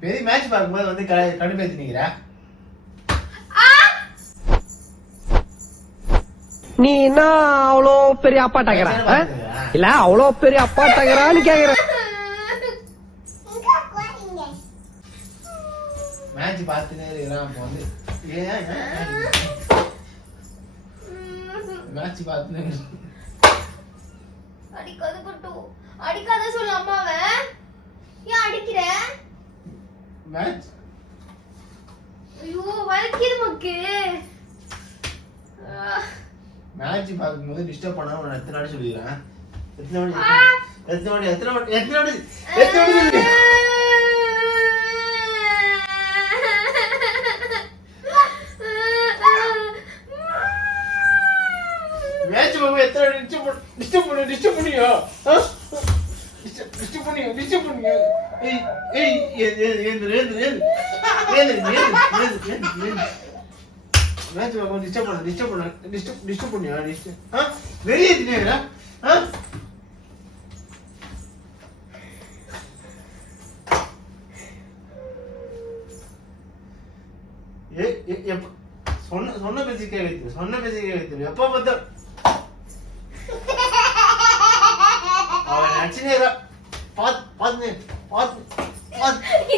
பெரிய மேட்ச் பார்க்கும்போது வந்து கடுப்பேத்தி நிக்கிற. நீ என்ன அவ்வளோ பெரிய அப்பாட்டாக்குற இல்ல அவ்வளோ பெரிய அப்பாட்டாக்குறான்னு கேக்குற. மேட்ச் பார்த்துனே இருக்கிறான். அப்போ வந்து மேட்ச் பார்த்துனே அடிக்காத குட்டு அடிக்காத சொல்ல அம்மாவை ஏன் அடிக்கிற? மேட்ச் ஐயோ வலிக்குது மக்கு. மேட்ச் பார்க்கும்போது டிஸ்டர்ப் பண்ணாம நான் எத்தனை வாட்டி சொல்லிடுறேன். எத்தனை வாட்டி மேட்ச் பார்க்கும்போது எத்தனை வாட்டி டிஸ்டர்ப் பண்ணியோ மேட்ச் பார்க்கும்போது டிஸ்டர்ப் பண்ணியா வெளியே தினேரா. சொன்ன பேச்சு கேட்குது எப்ப பார்த்தா அவன் நடிச்சுனேரா. பாத்து நீ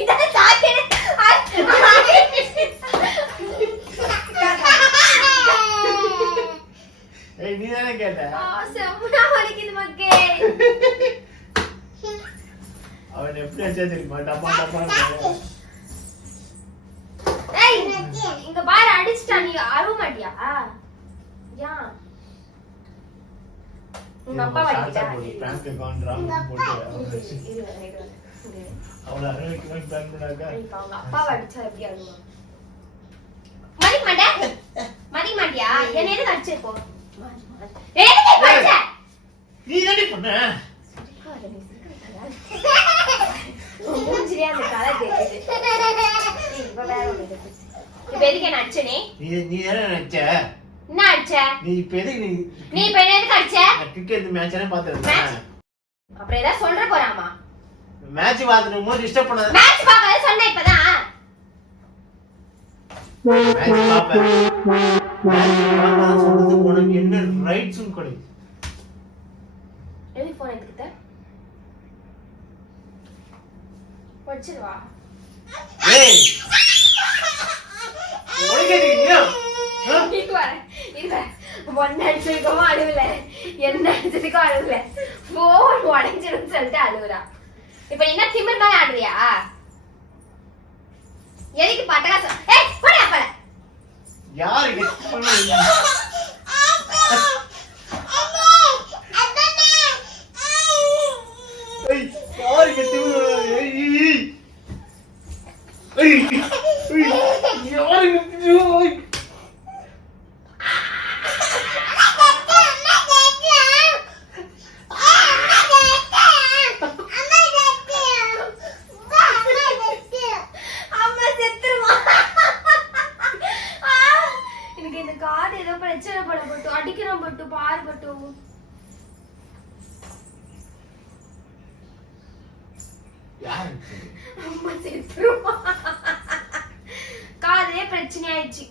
தானே கேட்ட. அவன் எப்படி அடிச்சா தெரியுமா? டப்பா இங்க பாரு அடிச்சிட்டா. நீ அருவ மாட்டியா? உங்க அப்பா வலிக்கிட்டா? அவளை அருமைக்கு பிளான் பண்ணாக்கா அவங்க அப்பா அடிச்சா எப்படி அருவா? மதிக்க மாட்டியா? என்ன எதுக்கு அடிச்சிருப்போ? நீ தானே பண்ண. மூஞ்சிலே அந்த கலை தெரியுது. இப்ப எதுக்கு என்ன அடிச்சனே? நீ தானே நினைச்ச. என்ன அடிச்ச? நீ இப்ப எதுக்கு நீ இப்ப எதுக்கு அடிச்ச? கிரிக்கெட் மேட்ச்னே பாத்துறேன். அப்புறம் ஏதாவது சொல்ற போறாமா? மேட்ச் பாத்துட்டு போது டிஸ்டர்ப் பண்ணாத. மேட்ச் பார்க்காத சொன்ன இப்பதான். மேட்ச் பாப்பா சொல்றது உனக்கு என்ன ரைட்ஸ் கிடையாது. எது போன் எடுத்துக்கிட்ட? படிச்சிருவா. ஏய் ஓடிக்கிட்டியா? ஒன்னு அடிச்சதுக்கும் அழுவல, என்ன அடிச்சதுக்கும் அழுவல. போன் உடைஞ்சிடும் சொல்லிட்டு அழுவுறா. இப்ப என்ன திமிர் மேல ஆடுறியா? எதுக்கு பட்டகாசம்? ஏய் போடா அப்பல. யாரு பிரச்சனை பட பட்டு அடிக்கிறோம் பட்டு பார் பட்டு அம்மா செத்துருவா. காதே பிரச்சனை ஆயிடுச்சு.